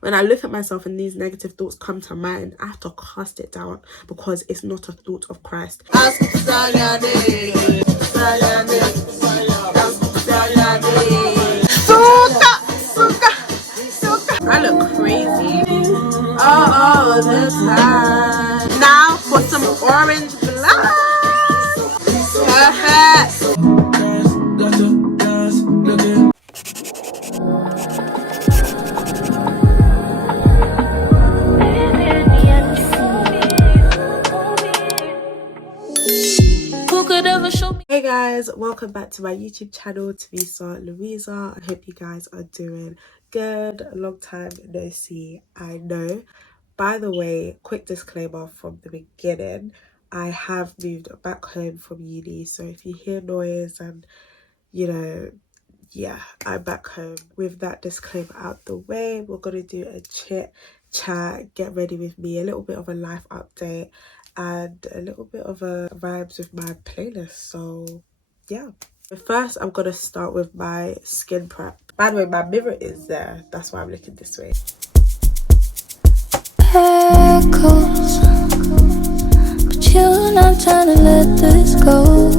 when I look at myself and these negative thoughts come to mind, I have to cast it down because it's not a thought of Christ. I look crazy all the time. Now for some orange blood. Perfect. Hey guys, welcome back to my YouTube channel, Teresa Louisa. I hope you guys are doing good. A long time no see, I know. By the way, quick disclaimer from the beginning, I have moved back home from uni, so if you hear noise and yeah, I'm back home. With that disclaimer out the way, we're gonna do a chit chat, get ready with me, a little bit of a life update and a little bit of a vibes with my playlist. So yeah, but first I'm gonna start with my skin prep. By the way, my mirror is there, that's why I'm looking this way. Echoes, but you're not trying to let this go.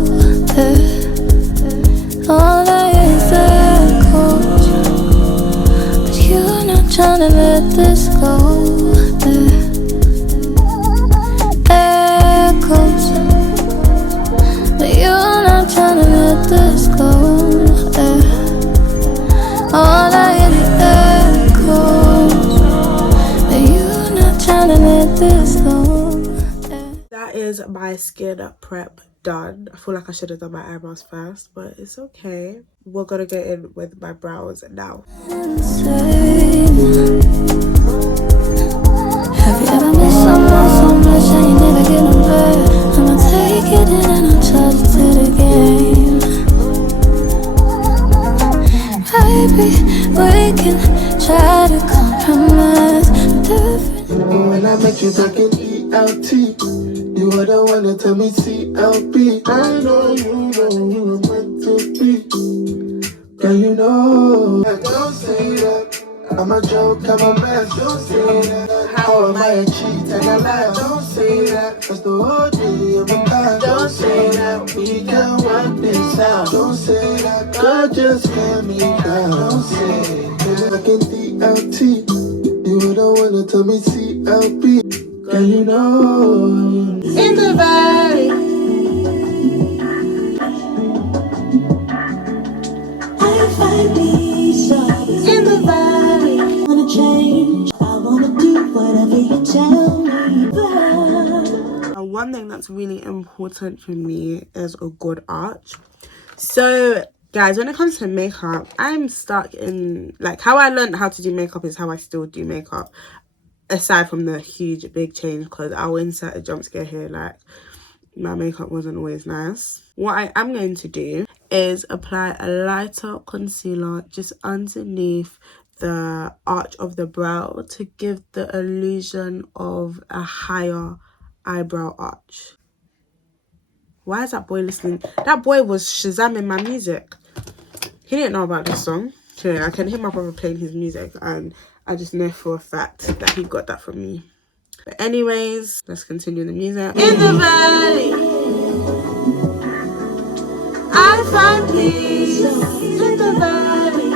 All I hear is echoes, but you're not trying to let this go. Echoes, but you're not trying to let this go. All I hear is echoes, but you're not trying to let this go. That is my skin prep done. I feel like I should have done my eyebrows first, but it's okay. We're gonna get in with my brows now. Have you ever met someone so much that you never get them back? I'ma take it in and I'll charge it to the game. Baby, we can try to compromise. When I make you back in ELT, you are the one that tell me CLB. I know you were meant to be. Girl, you know, don't say that. I'm a joke, I'm a mess, don't say that. How am I a cheat and a lie? Don't say that. Cause the whole day I'm a guy. Don't say that. We can work this out. Don't say that. Girl, just let me down. Don't say it. Back in DLT, you were the one that tell me CLB. Girl, you know, in the valley, I find peace. In the valley, I wanna change. I wanna do whatever you tell me. One thing that's really important for me is a good arch. So guys, when it comes to makeup, I'm stuck in, like, how I learned how to do makeup is how I still do makeup. Aside from the huge big change, because I'll insert a jump scare here, like my makeup wasn't always nice. What I am going to do is apply a lighter concealer just underneath the arch of the brow to give the illusion of a higher eyebrow arch. Why is that boy listening? That boy was shazamming my music. He didn't know about this song. So I can hear my brother playing his music and I just know for a fact that he got that from me. But anyways, let's continue the music. In the valley, I find peace. In the valley,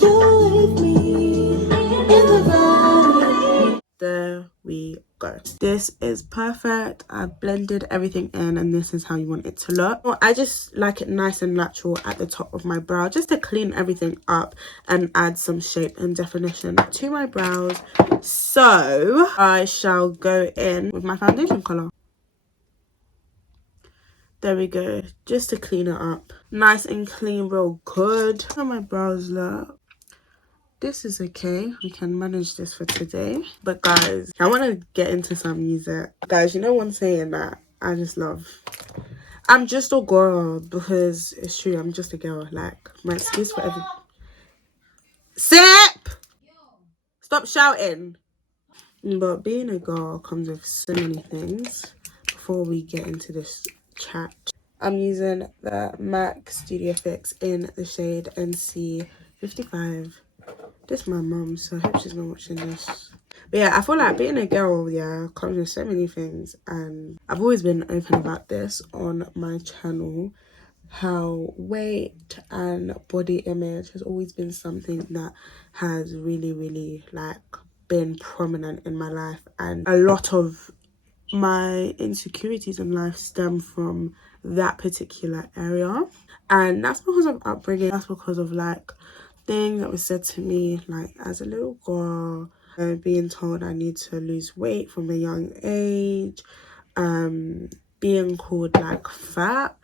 you're with me. In the valley. There we go. This is perfect. I've blended everything in and this is how you want it to look. Well, I just like it nice and natural at the top of my brow just to clean everything up and add some shape and definition to my brows. So I shall go in with my foundation color. There we go, just to clean it up. Nice and clean, real good. How my brows look. This is okay, we can manage this for today. But guys, I want to get into some music. Guys, you know one saying that I just love? I'm just a girl, because it's true, I'm just a girl. Like, my excuse for every... Sip! Stop shouting. But being a girl comes with so many things. Before we get into this chat, I'm using the MAC Studio Fix in the shade NC55. This is my mum, so I hope she's not watching this. But yeah, I feel like being a girl, yeah, comes with so many things. And I've always been open about this on my channel. How weight and body image has always been something that has really like been prominent in my life, and a lot of my insecurities in life stem from that particular area. And that's because of upbringing, that's because of like things that was said to me like as a little girl, being told I need to lose weight from a young age, being called like fat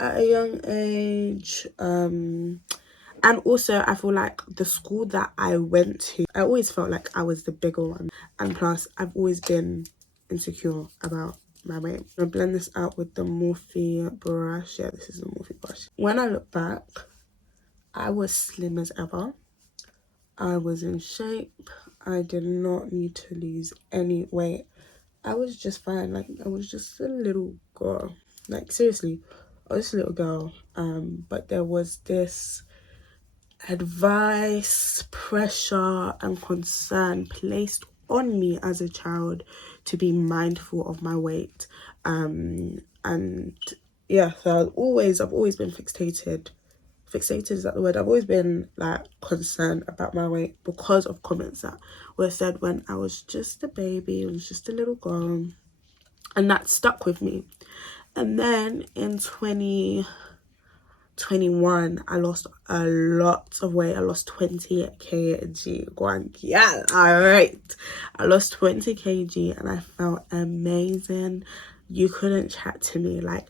at a young age, and also I feel like the school that I went to, I always felt like I was the bigger one, and plus I've always been insecure about my weight. I'm gonna blend this out with the Morphe brush. Yeah, this is the Morphe brush. When I look back, I was slim as ever. I was in shape. I did not need to lose any weight. I was just fine. Like, I was just a little girl. Like, seriously, I was a little girl. But there was this advice, pressure, and concern placed on me as a child to be mindful of my weight. And yeah, so I've always been fixated. Fixated, is that the word? I've always been like concerned about my weight because of comments that were said when I was just a baby, I was just a little girl, and that stuck with me. And then in 2021, I lost a lot of weight. I lost 20 kg. Go on, yeah, all right. I lost 20 kg and I felt amazing. You couldn't chat to me like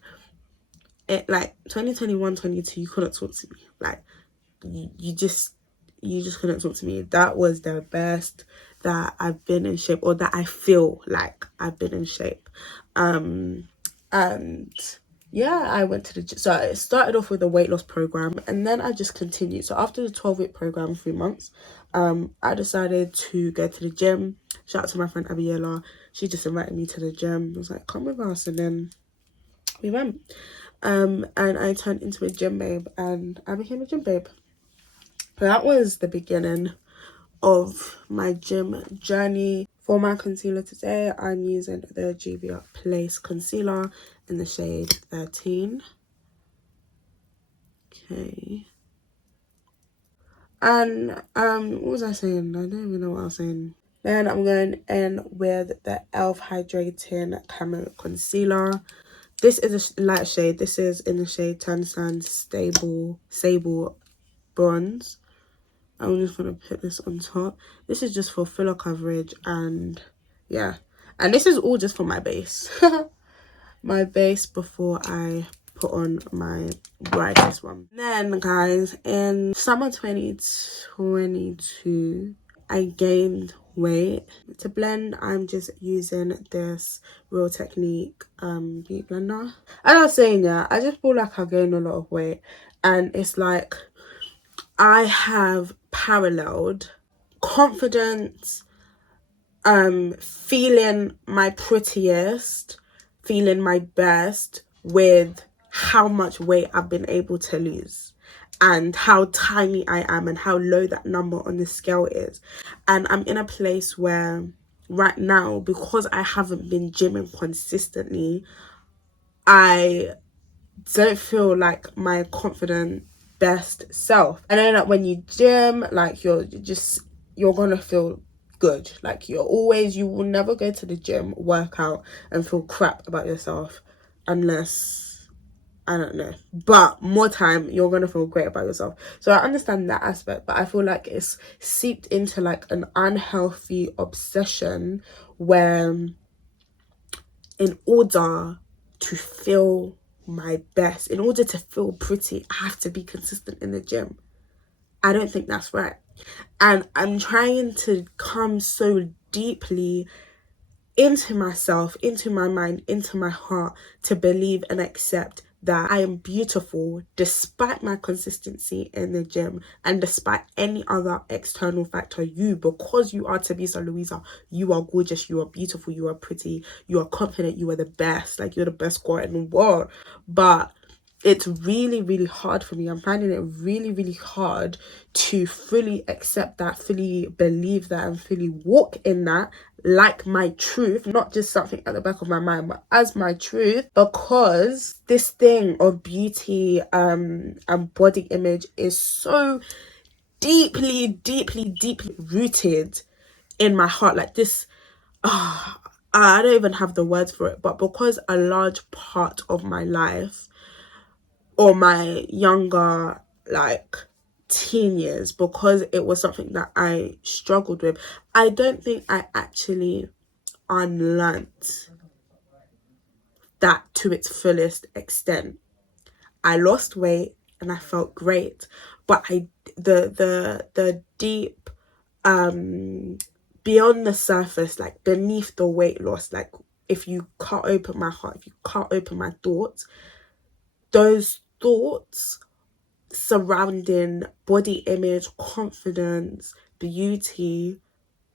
2021, 22. You couldn't talk to me. Like, you just couldn't talk to me. That was the best that I've been in shape, or that I feel like I've been in shape. And yeah, I went to the gym. So I started off with a weight loss program, and then I just continued. So after the 12-week program, 3 months, I decided to go to the gym. Shout out to my friend Abiela. She just invited me to the gym. I was like, come with us, and then we went. And I turned into a gym babe, and I became a gym babe. That was the beginning of my gym journey. For my concealer today, I'm using the GRWM Place concealer in the shade 13. Okay. And what was I saying? I don't even know what I was saying. Then I'm going in with the e.l.f. Hydrating Camo Concealer. This is a light shade. This is in the shade Tan Sand Sable Bronze. I'm just going to put this on top. This is just for fuller coverage, and yeah. And this is all just for my base. My base before I put on my brightest one. Then, guys, in summer 2022, I gained weight. To blend, I'm just using this Real Technique beauty blender. As I was saying, yeah, I just feel like I gained a lot of weight, and it's like I have paralleled confidence, feeling my prettiest, feeling my best, with how much weight I've been able to lose, and how tiny I am, and how low that number on the scale is. And I'm in a place where right now, because I haven't been gymming consistently, I don't feel like my confident best self. I know that when you gym, like you're gonna feel good. Like you will never go to the gym, work out, and feel crap about yourself unless, I don't know, but more time you're gonna feel great about yourself. So I understand that aspect, but I feel like it's seeped into like an unhealthy obsession where, in order to feel my best, in order to feel pretty, I have to be consistent in the gym. I don't think that's right. And I'm trying to come so deeply into myself, into my mind, into my heart, to believe and accept that I am beautiful despite my consistency in the gym, and despite any other external factor. Because you are Tabisa Louisa, you are gorgeous, you are beautiful, you are pretty, you are confident, you are the best. Like, you're the best girl in the world. But it's really, really hard for me. I'm finding it really, really hard to fully accept that, fully believe that, and fully walk in that like my truth, not just something at the back of my mind, but as my truth, because this thing of beauty and body image is so deeply, deeply, deeply rooted in my heart. Like this, I don't even have the words for it, but because a large part of my life, or my younger like teen years, because it was something that I struggled with, I don't think I actually unlearnt that to its fullest extent. I lost weight and I felt great, but the deep beyond the surface, like beneath the weight loss, like if you cut open my heart, if you cut open my thoughts, those thoughts surrounding body image, confidence, beauty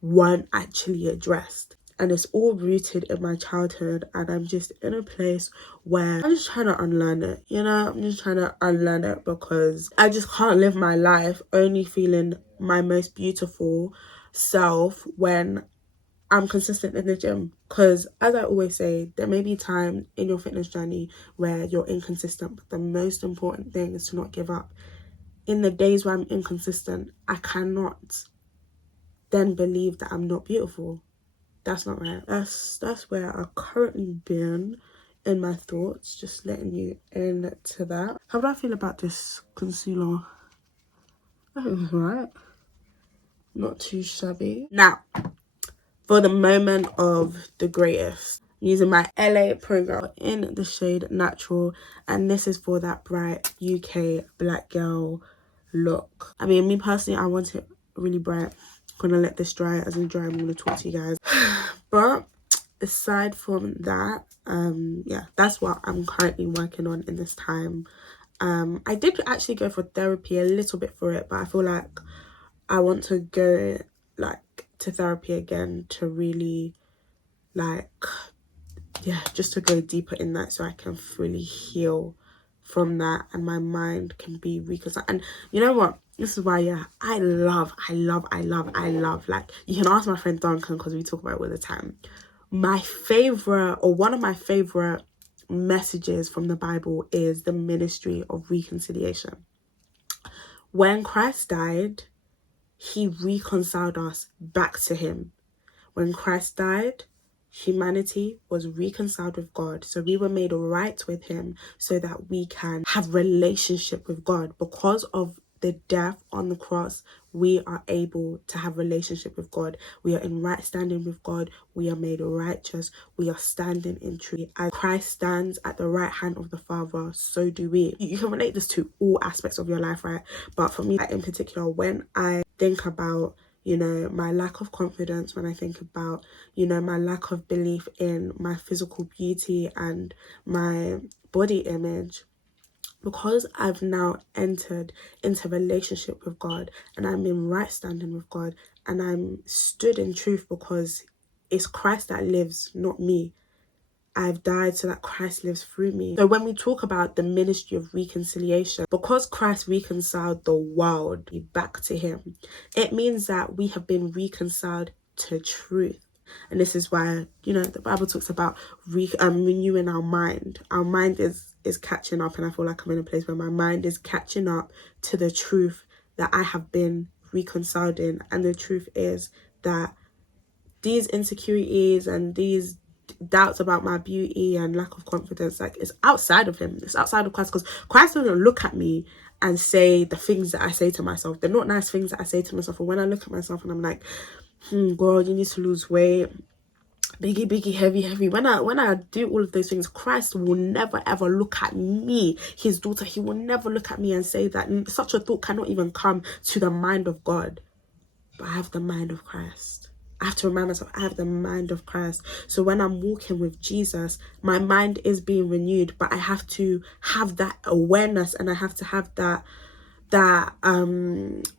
weren't actually addressed. And it's all rooted in my childhood, and I'm just in a place where I'm just trying to unlearn it, you know? I'm just trying to unlearn it because I just can't live my life only feeling my most beautiful self when I'm consistent in the gym. Because as I always say, there may be times in your fitness journey where you're inconsistent, but the most important thing is to not give up. In the days where I'm inconsistent, I cannot then believe that I'm not beautiful. That's not right. That's where I've currently been in my thoughts, just letting you into that. How do I feel about this concealer? I think it's alright. Not too shabby. Now, for the moment of the greatest, I'm using my LA program in the shade Natural, and this is for that bright UK black girl look. I mean, me personally, I want it really bright. I'm gonna let this dry. As in dry, I'm gonna talk to you guys. But aside from that, yeah, that's what I'm currently working on in this time. I did actually go for therapy a little bit for it, but I feel like I want to go like to therapy again to really like, yeah, just to go deeper in that so I can fully heal from that and my mind can be reconciled. And you know what, this is why, yeah, I love, like, you can ask my friend Duncan because we talk about it all the time. My favorite, or one of my favorite messages from the Bible is the ministry of reconciliation. When Christ died, he reconciled us back to him. When Christ died, humanity was reconciled with God. So we were made right with him so that we can have relationship with God. Because of the death on the cross, we are able to have relationship with God. We are in right standing with God. We are made righteous. We are standing in truth. As Christ stands at the right hand of the Father, so do we. You can relate this to all aspects of your life, right? But for me in particular, when I think about, you know, my lack of confidence, when I think about, you know, my lack of belief in my physical beauty and my body image, because I've now entered into relationship with God and I'm in right standing with God and I'm stood in truth because it's Christ that lives, not me. I've died so that Christ lives through me. So when we talk about the ministry of reconciliation, because Christ reconciled the world back to him, it means that we have been reconciled to truth. And this is why, you know, the Bible talks about renewing our mind. Our mind is catching up, and I feel like I'm in a place where my mind is catching up to the truth that I have been reconciled in. And the truth is that these insecurities and these doubts about my beauty and lack of confidence, like, it's outside of him, it's outside of Christ, because Christ doesn't look at me and say the things that I say to myself. They're not nice things that I say to myself. And when I look at myself and I'm like, girl, you need to lose weight, biggie, heavy, when I do all of those things, Christ will never ever look at me, his daughter. He will never look at me and say that. And such a thought cannot even come to the mind of God. But I have the mind of Christ. I have to remind myself, I have the mind of Christ. So when I'm walking with Jesus, my mind is being renewed, but I have to have that awareness, and I have to have that that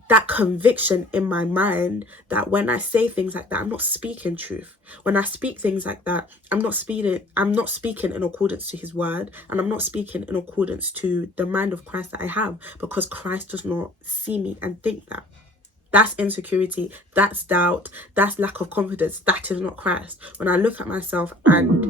that conviction in my mind that when I say things like that, I'm not speaking truth. When I speak things like that, I'm not speaking in accordance to his word, and I'm not speaking in accordance to the mind of Christ that I have, because Christ does not see me and think that. That's insecurity, that's doubt, that's lack of confidence. That is not Christ. When I look at myself and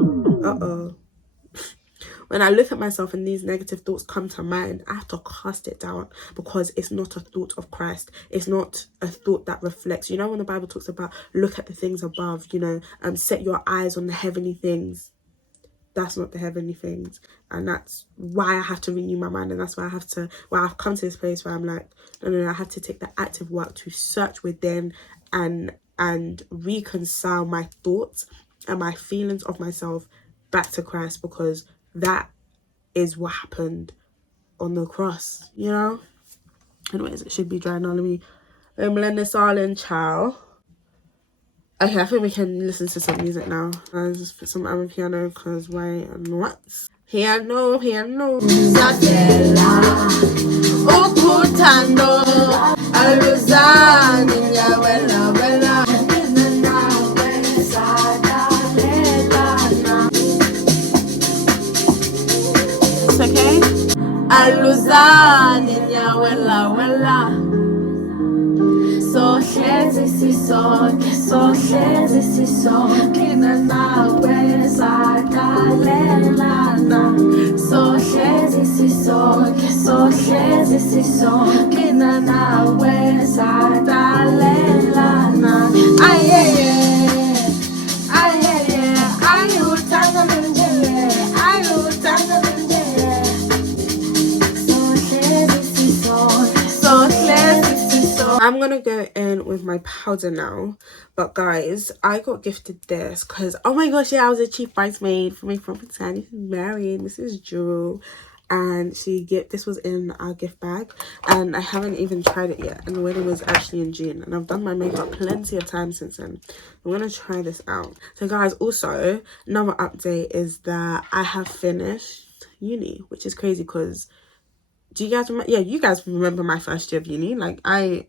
when I look at myself and these negative thoughts come to mind, I have to cast it down, because it's not a thought of Christ. It's not a thought that reflects, you know, when the Bible talks about look at the things above, you know, set your eyes on the heavenly things. That's not the heavenly things. And that's why I have to renew my mind. And that's why I've come to this place where I'm like, no, I have to take the active work to search within and reconcile my thoughts and my feelings of myself back to Christ, because that is what happened on the cross, you know. Anyways, it should be dry now. Let me blend this all in, child. Okay, I think we can listen to some music now. I'll just put some piano, because why not? Piano. Satella, ukutando, aluzani, ya wela. It's okay? Aluzani, ya wela. So hlezi sisonke nawe sakalelana. So hlezi sisonke nawe sakalelana. Ayeye ayuthanda nje. I'm gonna go in with my powder now, but guys, I got gifted this because, oh my gosh, yeah, I was a chief bridesmaid for my friend Brittany, who's married, Mrs. Jewel, and this was in our gift bag, and I haven't even tried it yet, and the wedding was actually in June, and I've done my makeup plenty of times since then. I'm gonna try this out. So guys, also another update is that I have finished uni, which is crazy because, do you guys remember? Yeah, you guys remember my first year of uni. Like I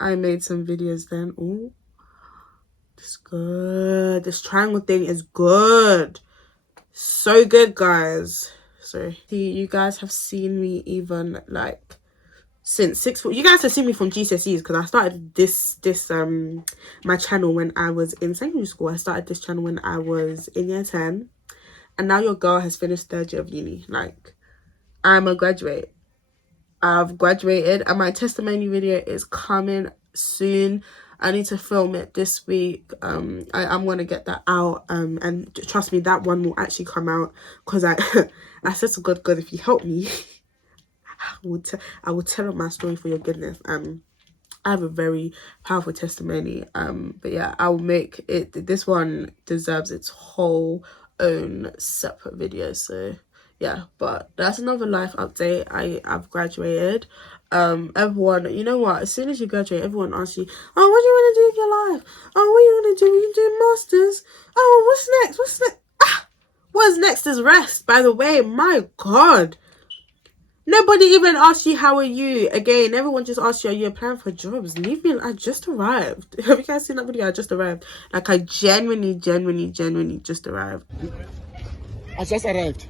made some videos then. Oh, it's good. This triangle thing is good. So good, guys. Sorry. See, you guys have seen me even like since sixth form. You guys have seen me from GCSEs, because I started this my channel when I was in secondary school. I started this channel when I was in year 10, and now your girl has finished third year of uni. Like, I'm a graduate. I've graduated, and my testimony video is coming soon. I need to film it this week. I'm gonna get that out, and trust me, that one will actually come out, because I I said to God, if you help me, I will tell my story for your goodness. I have a very powerful testimony, but yeah, I will make it. This one deserves its whole own separate video. So yeah, but that's another life update. I've graduated. Everyone, you know what, as soon as you graduate, everyone asks you, oh, what do you want to do with your life? Oh, what are you going to do? Are you doing masters? Oh, what's next? What's next is rest, by the way. My God, nobody even asks you, how are you? Again, everyone just asks you, are you applying for jobs? Leave me. I just arrived. Have you guys seen that video? I just arrived. Like, I genuinely just arrived. I just arrived.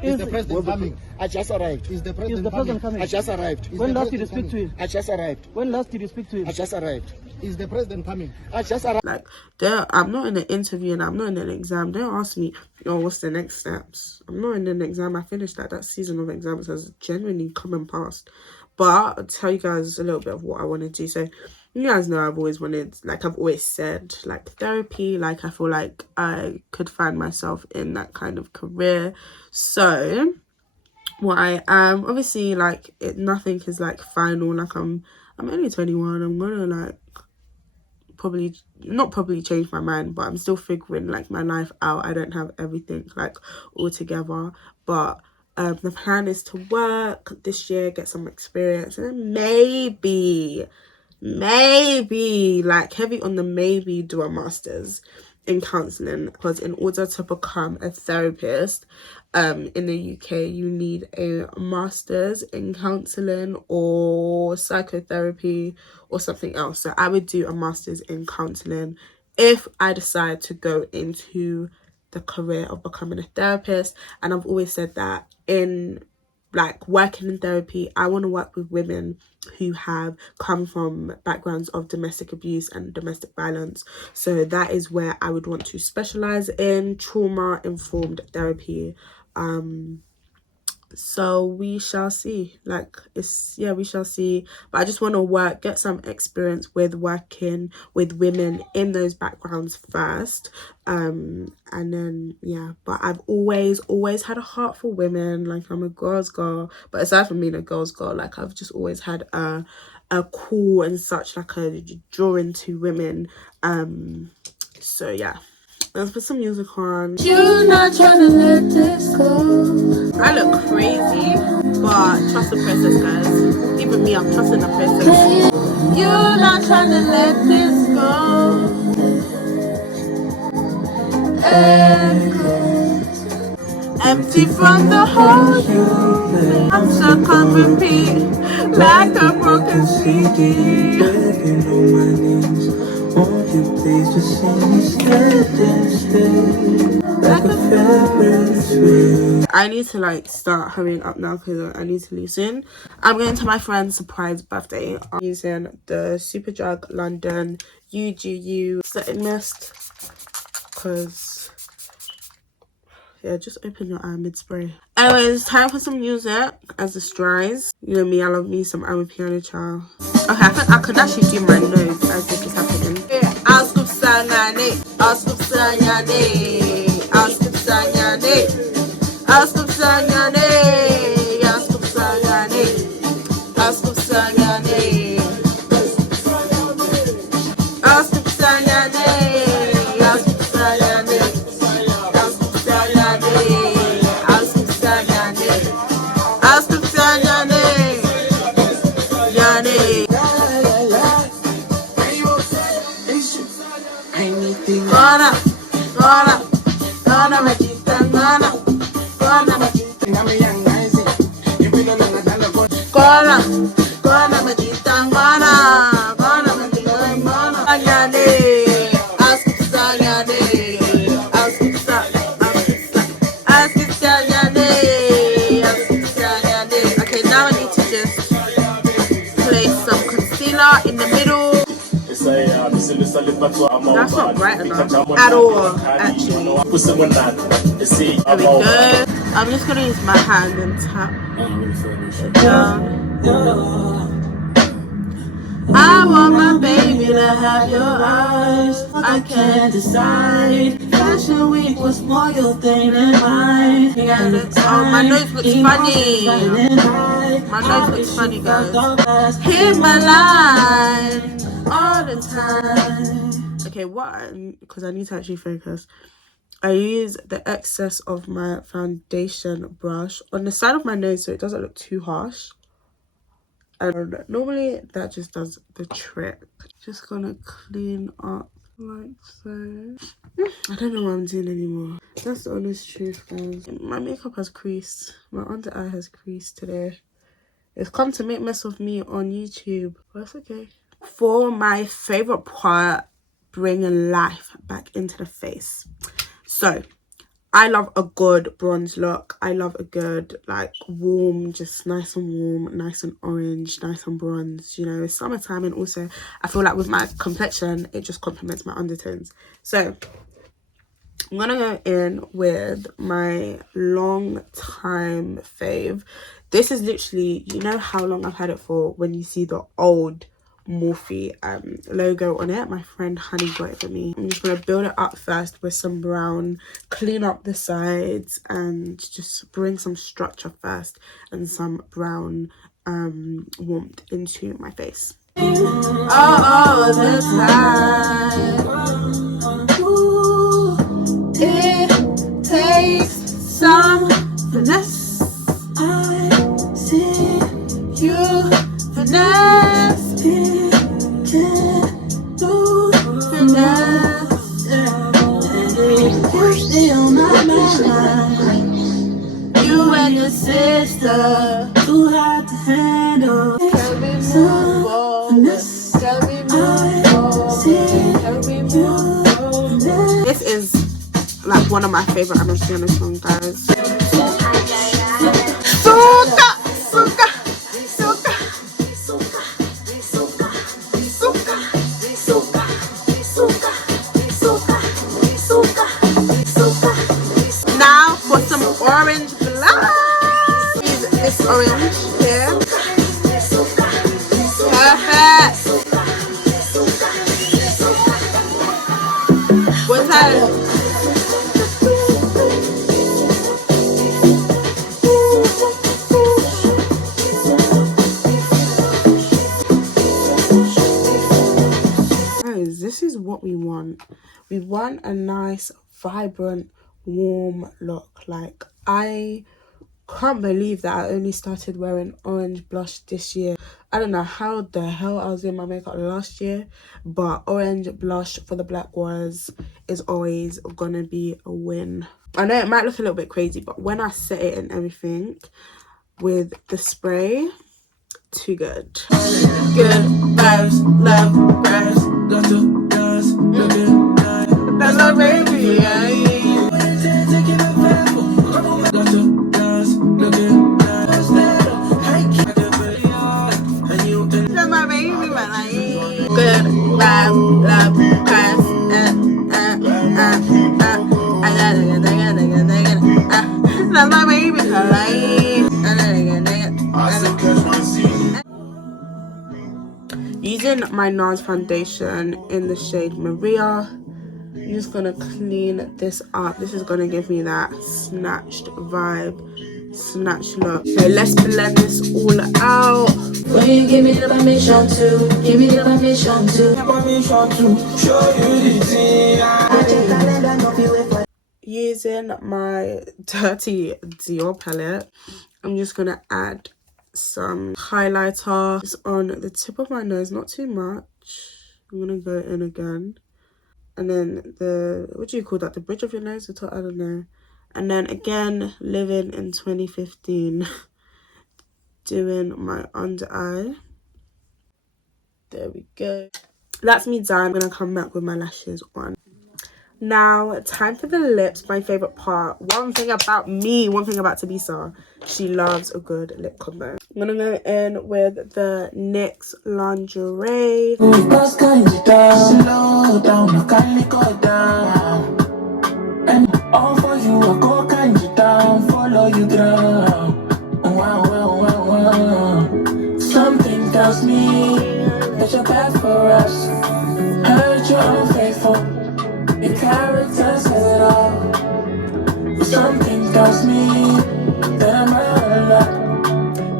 Is the president coming? I just arrived. Is the president coming? I just arrived. When last did you speak to him? I just arrived. When last did you speak to him? I just arrived. Is the president coming? I just arrived. Like, I'm not in an interview and I'm not in an exam. Don't ask me, oh, what's the next steps? I'm not in an exam. I finished that season of exams has genuinely come and passed. But I'll tell you guys a little bit of what I want to do. So, you guys know I've always wanted, like I've always said, like therapy. Like, I feel like I could find myself in that kind of career. So what I am, obviously, like, nothing is like final. Like, I'm only 21. I'm gonna like not probably change my mind, but I'm still figuring like my life out. I don't have everything like all together, but the plan is to work this year, get some experience, and then maybe, like, heavy on the maybe, do a master's. in counselling, because in order to become a therapist in the UK, you need a master's in counselling or psychotherapy or something else. So I would do a master's in counselling if I decide to go into the career of becoming a therapist. And I've always said that in like working in therapy, I want to work with women who have come from backgrounds of domestic abuse and domestic violence. So that is where I would want to specialize in, trauma informed therapy. So we shall see. Like, it's, yeah, we shall see. But I just want to get some experience with working with women in those backgrounds first, and then yeah. But I've always had a heart for women. Like, I'm a girl's girl, but aside from being a girl's girl, like, I've just always had a cool and such, like, a drawing to women. So yeah, let's put some music on. You're not trying to let this go. I look crazy, but trust the process, guys. Even me, I'm trusting the process. You're not trying to let this go. Empty from the hole you made. I'm stuck on repeat, like a broken CD. Begging on my knees, won't you please just sing me stay, like a favorite tree. I need to like start hurrying up now because I need to leave soon. I'm going to my friend's surprise birthday. I'm using the Superdrug London UGU setting mist because yeah, just open your eye mid spray. Anyways, time for some music as the strides. You know me, I love me some I'm a piano child. Okay, I think I could actually do my nose as this is happening. I'll scoop sanyane, I'll scoop sanyane, I'll scoop sanyane, I'll scoop sanyane, I'll scoop sanyane, I'll scoop sanyane, I'll scoop sanyane, I'll scoop sanyane. In the middle. That's not bright enough at all, actually. There we go. I'm just gonna use my hand and tap down. I want my baby to have your eyes. I can't decide. Fashion week was more your thing than mine. Oh, my nose looks funny. My nose looks funny, guys. Hit my line all the time. Okay, what? Because I need to actually focus. I use the excess of my foundation brush on the side of my nose so it doesn't look too harsh. And normally that just does the trick. Just gonna clean up like so. I don't know what I'm doing anymore. That's the honest truth, guys. My makeup has creased. My under eye has creased today. It's come to make mess of me on YouTube, but it's okay. For my favorite part, bringing life back into the face. So I love a good bronze look. I love a good like warm, just nice and warm, nice and orange, nice and bronze. You know, it's summertime, and also I feel like with my complexion it just complements my undertones. So I'm gonna go in with my long time fave. This is literally, you know how long I've had it for when you see the old Morphe logo on it. My friend Honey got it for me. I'm just gonna build it up first with some brown, clean up the sides and just bring some structure first and some brown warmth into my face. All the time. Ooh, it takes some finesse. I see you finesse. It can do finesse. sister, too hard to handle. Can we move forward? Can we move forward? Can we move forward? This is like one of my favorite Americana songs, guys. Suka, suka, suka, suka, suka, suka, suka, suka, suka, suka. Now for some orange blush. Use this orange here. Perfect. What's that? Guys, this is what we want. We want a nice, vibrant, warm look. Like, I can't believe that I only started wearing orange blush this year. I don't know how the hell I was in my makeup last year, but orange blush for the black ones is always gonna be a win. I know it might look a little bit crazy, but when I set it and everything with the spray, too good. Good vibes, love vibes, got to dance, looking nice. That's my baby, yeah. Got to dance, looking nice. That's my baby, my life. Good vibes, love vibes, that's my baby, my life. Using my NARS foundation in the shade Maria, I'm just gonna clean this up. This is gonna give me that snatched vibe, snatched look. Okay, let's blend this all out. When you give me the permission to, give me the permission to show you the thing. Using my dirty Dior palette, I'm just gonna add some highlighter just on the tip of my nose, not too much. I'm gonna go in again, and then the, what do you call that, the bridge of your nose, the top, I don't know. And then again, living in 2015, doing my under eye. There we go. That's me done. I'm gonna come back with my lashes on. Now, time for the lips, my favorite part. One thing about me, one thing about Tabisa, she loves a good lip combo. I'm gonna go in with the NYX Lingerie. Slow down, I can't go down. And all for you, I go kind of down, follow you down. Wow, wow, wow, wow. Something tells me that you're bad for us. Heard you're unfaithful. Your character says it all. But something tells me that I'm not.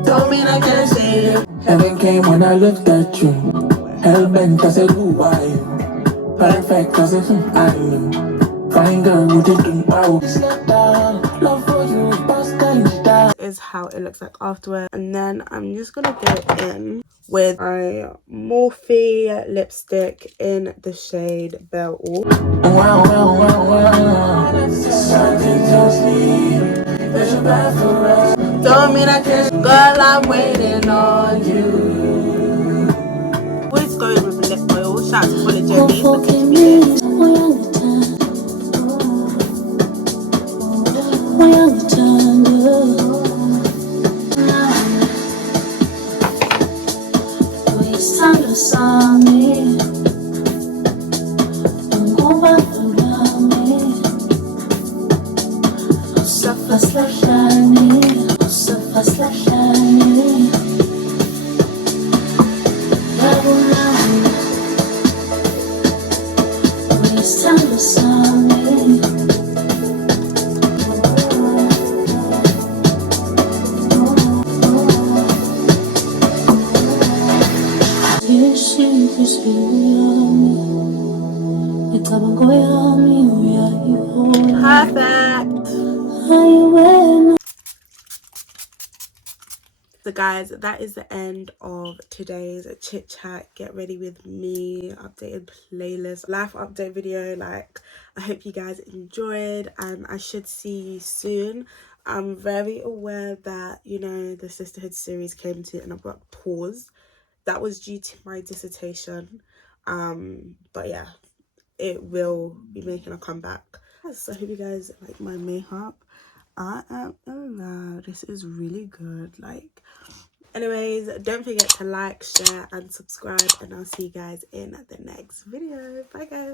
Don't mean I can't see you. Heaven came when I looked at you. Hell bent, I said, who are you? Perfect, I said, I knew. Fine girl, who did do wow. Love for you, is how it looks like afterward. And then I'm just gonna go in with my Morphe lipstick in the shade Belle. Wow, wow, wow, wow. Something tells me that you're bad for us. Don't mean I can't. Girl, I'm waiting on you. Always going with lip oil. Shout out to Bullet Jenny for teaching me this. Perfect. So guys, that is the end of today's chit chat, get ready with me, updated playlist, life update video. Like, I hope you guys enjoyed, and I should see you soon. I'm very aware that, you know, the sisterhood series came to an abrupt pause. That was due to my dissertation. But yeah, it will be making a comeback. So I hope you guys like my makeup. I am in love. This is really good. Like, anyways, don't forget to like, share and subscribe, and I'll see you guys in the next video. Bye guys.